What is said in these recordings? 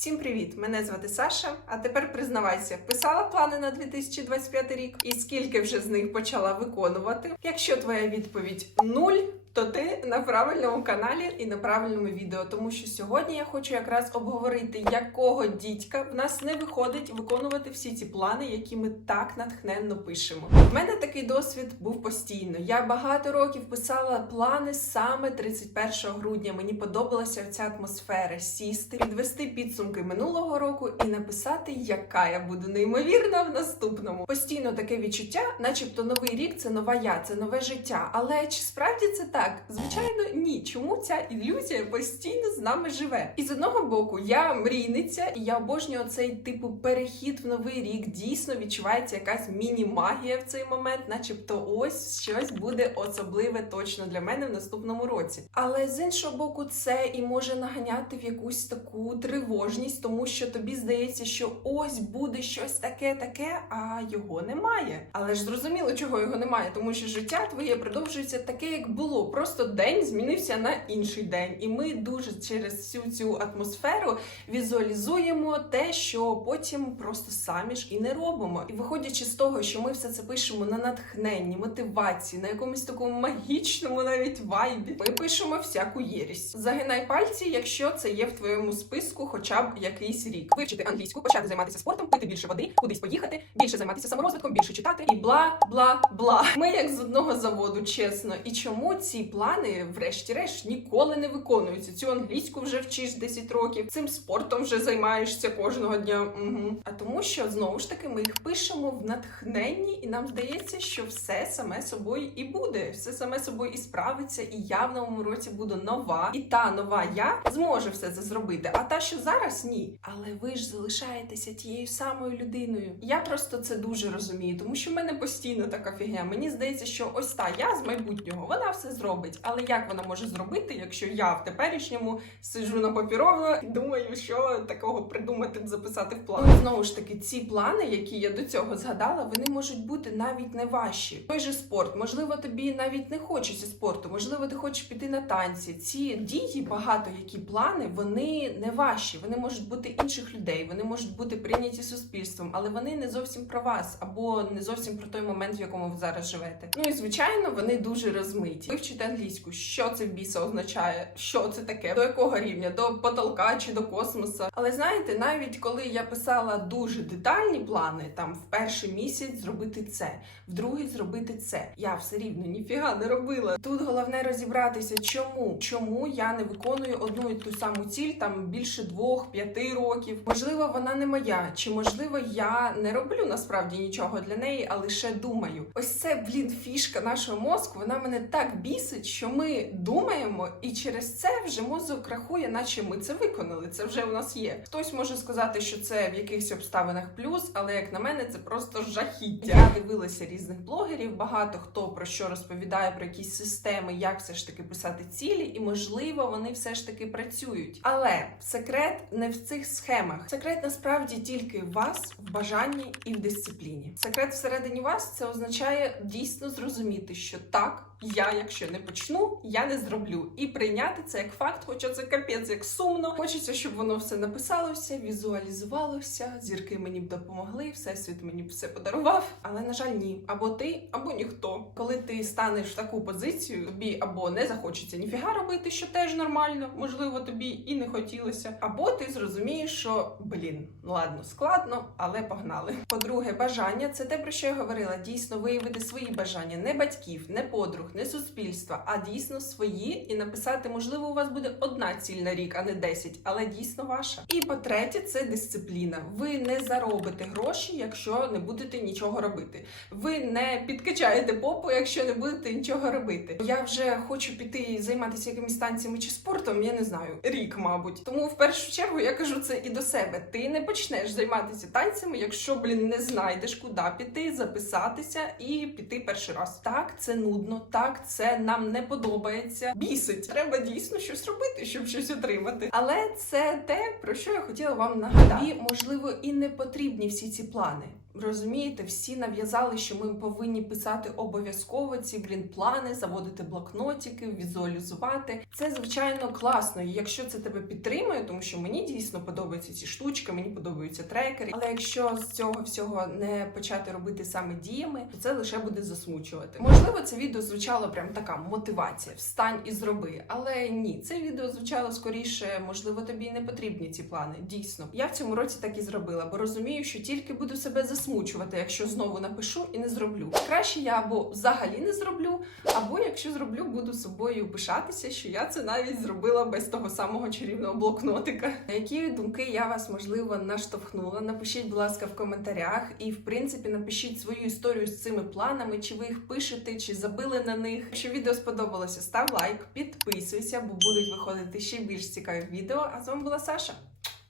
Всім привіт! Мене звати Саша. А тепер признавайся, писала плани на 2025 рік і скільки вже з них почала виконувати. Якщо твоя відповідь нуль, то ти на правильному каналі і на правильному відео, тому що сьогодні я хочу якраз обговорити, якого дідька в нас не виходить виконувати всі ці плани, які ми так натхненно пишемо. У мене такий досвід був постійно. Я багато років писала плани саме 31 грудня. Мені подобалася ця атмосфера сісти, підвести підсумки минулого року і написати, яка я буду неймовірна в наступному. Постійно таке відчуття, начебто новий рік це нова я, це нове життя. Але чи справді це так? Звичайно, ні. Чому ця ілюзія постійно з нами живе? І з одного боку, я мрійниця, і я обожнюю цей типу перехід в новий рік. Дійсно відчувається якась міні-магія в цей момент, начебто, ось щось буде особливе точно для мене в наступному році. Але з іншого боку, це і може наганяти в якусь таку тривожність, тому що тобі здається, що ось буде щось таке, таке, а його немає. Але ж зрозуміло, чого його немає, тому що життя твоє продовжується таке, як було. Просто день змінився на інший день, і ми дуже через всю цю атмосферу візуалізуємо те, що потім просто самі ж і не робимо. І виходячи з того, що ми все це пишемо на натхненні, мотивації, на якомусь такому магічному навіть вайбі, ми пишемо всяку єрість. Загинай пальці, якщо це є в твоєму списку, хоча б якийсь рік. Вивчити англійську, почати займатися спортом, пити більше води, кудись поїхати, більше займатися саморозвитком, більше читати і бла бла бла. Ми як з одного заводу, чесно. І чому ці плани, врешті-решт, ніколи не виконуються? Цю англійську вже вчиш 10 років, цим спортом вже займаєшся кожного дня. Угу. А тому, що знову ж таки ми їх пишемо в натхненні, і нам здається, що все саме собою і буде, все саме собою і справиться, і я в новому році буду нова, і та нова я зможе все це зробити. А та, що зараз ні. Але ви ж залишаєтеся тією самою людиною. Я просто це дуже розумію, тому що в мене постійно така фігня. Мені здається, що ось та я з майбутнього вона все зробить. Але як вона може зробити, якщо я в теперішньому сиджу на папірово думаю, що такого придумати записати в план? Ну, знову ж таки, ці плани, які я до цього згадала, вони можуть бути навіть не ваші. Той же спорт, можливо, тобі навіть не хочеться спорту, можливо, ти хочеш піти на танці. Ці дії, багато які плани, вони не ваші. Вони можуть бути інших людей, вони можуть бути прийняті суспільством, але вони не зовсім про вас або не зовсім про той момент, в якому ви зараз живете. Ну і звичайно, вони дуже розмиті. Вивчити англійську, що це біса означає, що це таке, до якого рівня, до потолка чи до космоса. Але знаєте, навіть коли я писала дуже детальні плани, там в перший місяць зробити це, в другий зробити це, я все рівно ніфіга не робила. Тут головне розібратися, чому чому я не виконую одну і ту саму ціль там більше двох-п'яти років. Можливо, вона не моя, чи можливо я не роблю насправді нічого для неї, а лише думаю. Ось це блін фішка нашого мозку. Вона мене так бісить, що ми думаємо, і через це вже мозок рахує, наче ми це виконали. Це вже у нас є. Хтось може сказати, що це в якихось обставинах плюс, але як на мене, це просто жахіття. Я дивилася різних блогерів. Багато хто про що розповідає про якісь системи, як все ж таки писати цілі, і можливо вони все ж таки працюють. Але секрет не в цих схемах. Секрет насправді тільки в вас, в бажанні і в дисципліні. Секрет всередині вас це означає дійсно зрозуміти, що так. Я, якщо не почну, я не зроблю і прийняти це як факт, хоча це капець як сумно. Хочеться, щоб воно все написалося, візуалізувалося. Зірки мені б допомогли, всесвіт мені б все подарував. Але на жаль, ні. Або ти, або ніхто. Коли ти станеш в таку позицію, тобі або не захочеться ніфіга робити, що теж нормально, можливо, тобі і не хотілося, або ти зрозумієш, що блін, ладно, складно, але погнали. По-друге, бажання це те, про що я говорила. Дійсно виявити свої бажання, не батьків, не подруг, не суспільства, а дійсно свої, і написати, можливо, у вас буде одна ціль на рік, а не 10, але дійсно ваша. І по-третє, це дисципліна. Ви не заробите гроші, якщо не будете нічого робити. Ви не підкачаєте попу, якщо не будете нічого робити. Я вже хочу піти займатися якимись танцями чи спортом, я не знаю, рік, мабуть. Тому в першу чергу я кажу це і до себе. Ти не почнеш займатися танцями, якщо, блін, не знайдеш, куди піти, записатися і піти перший раз. Так, це нудно, так, це нам не подобається. Бісить. Треба дійсно щось робити, щоб щось отримати. Але це те, про що я хотіла вам нагадати. Тобі, можливо, і не потрібні всі ці плани. Розумієте, всі нав'язали, що ми повинні писати обов'язково ці блін плани, заводити блокнотики, візуалізувати. Це звичайно класно, і якщо це тебе підтримує, тому що мені дійсно подобаються ці штучки, мені подобаються трекери. Але якщо з цього всього не почати робити саме діями, то це лише буде засмучувати. Можливо, це відео звучало прям така мотивація: встань і зроби. Але ні, це відео звучало скоріше, можливо, тобі не потрібні ці плани. Дійсно, я в цьому році так і зробила, бо розумію, що тільки буду себе засмучувати, якщо знову напишу і не зроблю. Краще я або взагалі не зроблю, або якщо зроблю, буду собою пишатися, що я це навіть зробила без того самого чарівного блокнотика. На які думки я вас можливо наштовхнула? Напишіть, будь ласка, в коментарях, і в принципі напишіть свою історію з цими планами, чи ви їх пишете, чи забили на них. Якщо відео сподобалося, став лайк, підписуйся, бо будуть виходити ще більш цікаві відео. А з вами була Саша.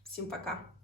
Всім пока!